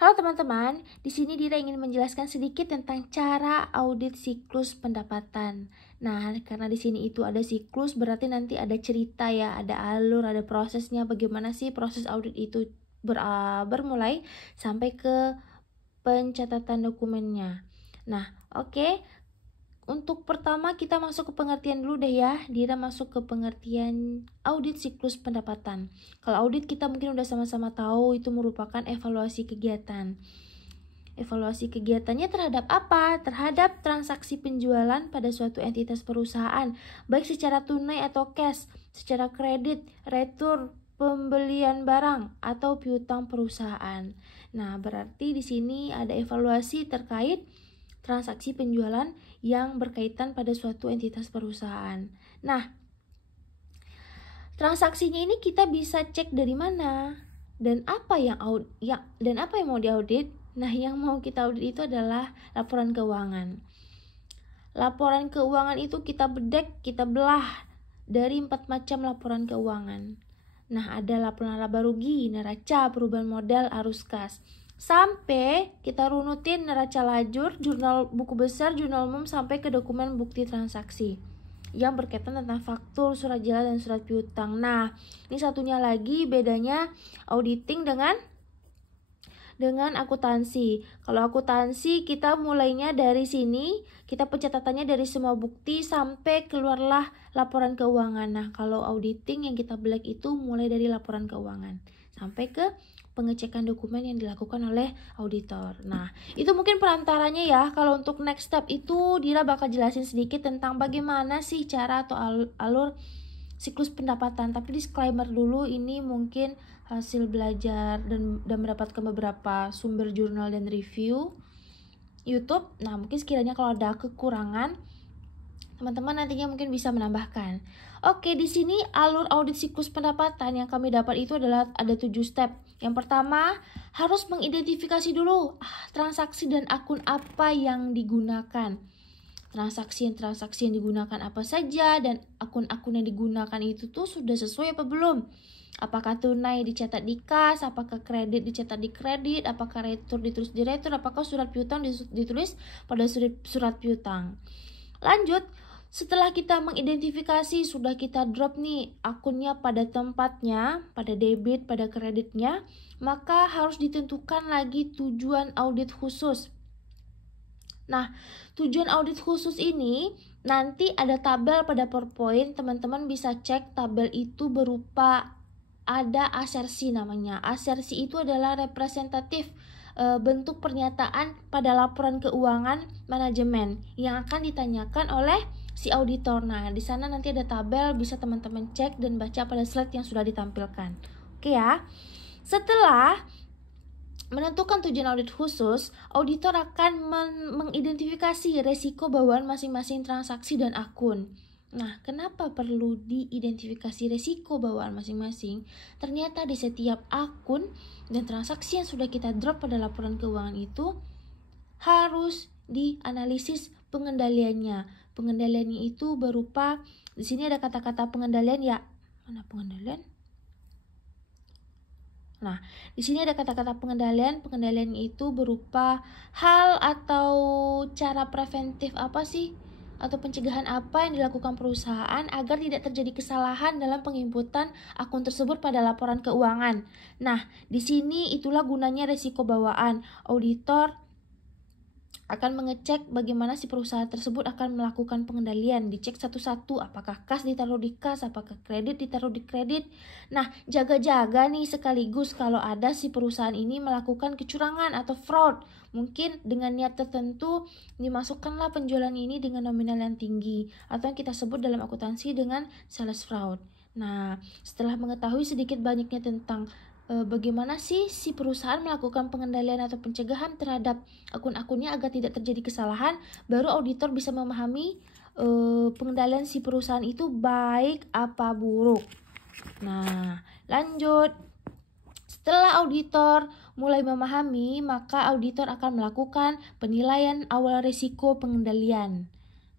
Halo teman-teman, di sini Dira ingin menjelaskan sedikit tentang cara audit siklus pendapatan. Nah, karena di sini itu ada siklus, berarti nanti ada cerita ya, ada alur, ada prosesnya, bagaimana sih proses audit itu bermulai sampai ke pencatatan dokumennya. Nah, oke. Untuk pertama kita masuk ke pengertian dulu deh ya. Dira masuk ke pengertian audit siklus pendapatan. Kalau audit kita mungkin udah sama-sama tahu itu merupakan evaluasi kegiatan. Evaluasi kegiatannya terhadap apa? Terhadap transaksi penjualan pada suatu entitas perusahaan, baik secara tunai atau cash, secara kredit, retur, pembelian barang atau piutang perusahaan. Nah, berarti di sini ada evaluasi terkait transaksi penjualan yang berkaitan pada suatu entitas perusahaan. Nah, transaksinya ini kita bisa cek dari mana dan apa yang mau diaudit. Nah, yang mau kita audit itu adalah laporan keuangan. Laporan keuangan itu kita belah dari 4 macam laporan keuangan. Nah, ada laporan laba rugi, neraca, perubahan modal, arus kas. Sampai kita runutin neraca lajur, jurnal buku besar, jurnal umum sampai ke dokumen bukti transaksi yang berkaitan tentang faktur, surat jalan, dan surat piutang. Nah, ini satunya lagi bedanya auditing dengan akuntansi. Kalau akuntansi kita mulainya dari sini, kita pencatatannya dari semua bukti sampai keluarlah laporan keuangan. Nah, kalau auditing yang kita black itu mulai dari laporan keuangan sampai ke pengecekan dokumen yang dilakukan oleh auditor. Nah, itu mungkin perantaranya ya. Kalau untuk next step itu Dira bakal jelasin sedikit tentang bagaimana sih cara atau alur siklus pendapatan. Tapi disclaimer dulu, ini mungkin hasil belajar dan mendapatkan beberapa sumber jurnal dan review YouTube. Nah, mungkin sekiranya kalau ada kekurangan, teman-teman nantinya mungkin bisa menambahkan. Oke, di sini alur audit siklus pendapatan yang kami dapat itu adalah ada 7 step. Yang pertama, harus mengidentifikasi dulu transaksi dan akun apa yang digunakan. Transaksi yang digunakan apa saja dan akun-akun yang digunakan itu tuh sudah sesuai apa belum? Apakah tunai dicetak di kas, apakah kredit dicetak di kredit, apakah retur ditulis di retur, apakah surat piutang ditulis pada surat piutang. Lanjut, setelah kita mengidentifikasi, sudah kita drop nih akunnya pada tempatnya, pada debit, pada kreditnya, maka harus ditentukan lagi tujuan audit khusus. Nah, tujuan audit khusus ini nanti ada tabel pada PowerPoint, teman-teman bisa cek. Tabel itu berupa ada asersi namanya. Asersi itu adalah representatif bentuk pernyataan pada laporan keuangan manajemen yang akan ditanyakan oleh si auditor. Nah, di sana nanti ada tabel, bisa teman-teman cek dan baca pada slide yang sudah ditampilkan. Oke ya. Setelah menentukan tujuan audit khusus, auditor akan mengidentifikasi resiko bawaan masing-masing transaksi dan akun. Nah, kenapa perlu diidentifikasi resiko bawaan masing-masing? Ternyata di setiap akun dan transaksi yang sudah kita drop pada laporan keuangan itu harus dianalisis pengendaliannya. Pengendaliannya itu berupa, di sini ada kata-kata pengendalian ya. Mana pengendalian? Nah, di sini ada kata-kata pengendalian. Pengendalian itu berupa hal atau cara preventif apa sih? Atau pencegahan apa yang dilakukan perusahaan agar tidak terjadi kesalahan dalam penginputan akun tersebut pada laporan keuangan. Nah, di sini itulah gunanya resiko bawaan. Auditor akan mengecek bagaimana si perusahaan tersebut akan melakukan pengendalian, dicek satu-satu, apakah kas ditaruh di kas, apakah kredit ditaruh di kredit. Nah, jaga-jaga nih sekaligus kalau ada si perusahaan ini melakukan kecurangan atau fraud. Mungkin dengan niat tertentu dimasukkanlah penjualan ini dengan nominal yang tinggi, atau yang kita sebut dalam akuntansi dengan sales fraud. Nah, setelah mengetahui sedikit banyaknya tentang bagaimana sih si perusahaan melakukan pengendalian atau pencegahan terhadap akun-akunnya agar tidak terjadi kesalahan, baru auditor bisa memahami pengendalian si perusahaan itu baik apa buruk. Nah, lanjut. Setelah auditor mulai memahami, maka auditor akan melakukan penilaian awal risiko pengendalian.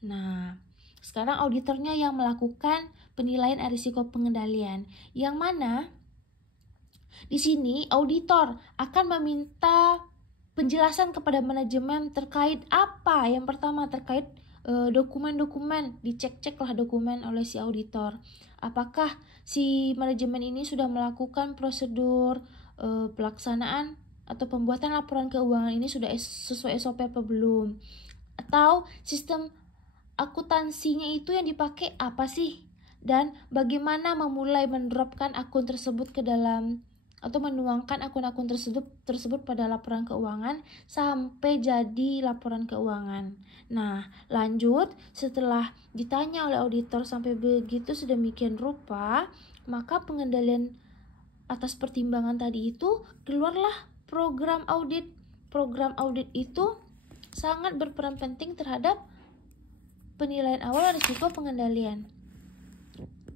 Nah, sekarang auditornya yang melakukan penilaian risiko pengendalian, yang mana di sini auditor akan meminta penjelasan kepada manajemen terkait apa? Yang pertama terkait dokumen-dokumen, dicek-ceklah dokumen oleh si auditor. Apakah si manajemen ini sudah melakukan prosedur pelaksanaan atau pembuatan laporan keuangan ini sudah sesuai SOP apa belum? Atau sistem akuntansinya itu yang dipakai apa sih? Dan bagaimana memulai menerapkan akun tersebut ke dalam atau menuangkan akun-akun tersebut pada laporan keuangan sampai jadi laporan keuangan. Nah, lanjut setelah ditanya oleh auditor sampai begitu sedemikian rupa, maka pengendalian atas pertimbangan tadi itu keluarlah program audit. Program audit itu sangat berperan penting terhadap penilaian awal risiko pengendalian.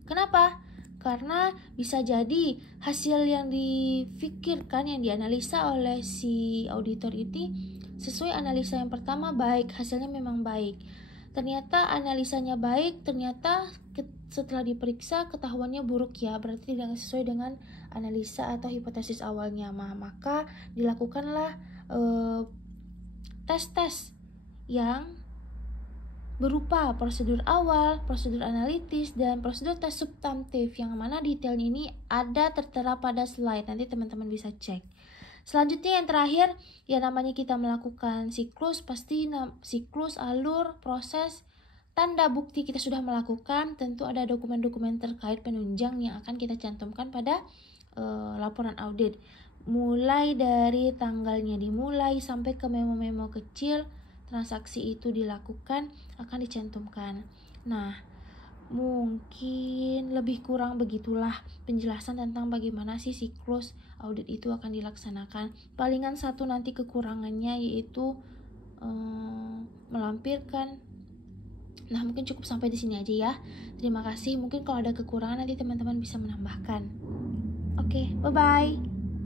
Kenapa? Karena bisa jadi hasil yang difikirkan, yang dianalisa oleh si auditor ini sesuai analisa yang pertama baik, hasilnya memang baik. Ternyata analisanya baik, ternyata setelah diperiksa ketahuannya buruk ya, berarti tidak sesuai dengan analisa atau hipotesis awalnya. Maka dilakukanlah tes-tes yang berupa prosedur awal, prosedur analitis, dan prosedur tes substantif yang mana detailnya ini ada tertera pada slide. Nanti teman-teman bisa cek. Selanjutnya yang terakhir, ya namanya kita melakukan siklus, pasti siklus, alur, proses, tanda bukti kita sudah melakukan, tentu ada dokumen-dokumen terkait penunjang yang akan kita cantumkan pada laporan audit. Mulai dari tanggalnya dimulai sampai ke memo-memo kecil, transaksi itu dilakukan akan dicantumkan. Nah, mungkin lebih kurang begitulah penjelasan tentang bagaimana sih siklus audit itu akan dilaksanakan. Palingan satu nanti kekurangannya yaitu melampirkan. Nah, mungkin cukup sampai di sini aja ya. Terima kasih. Mungkin kalau ada kekurangan nanti teman-teman bisa menambahkan. Oke, bye-bye.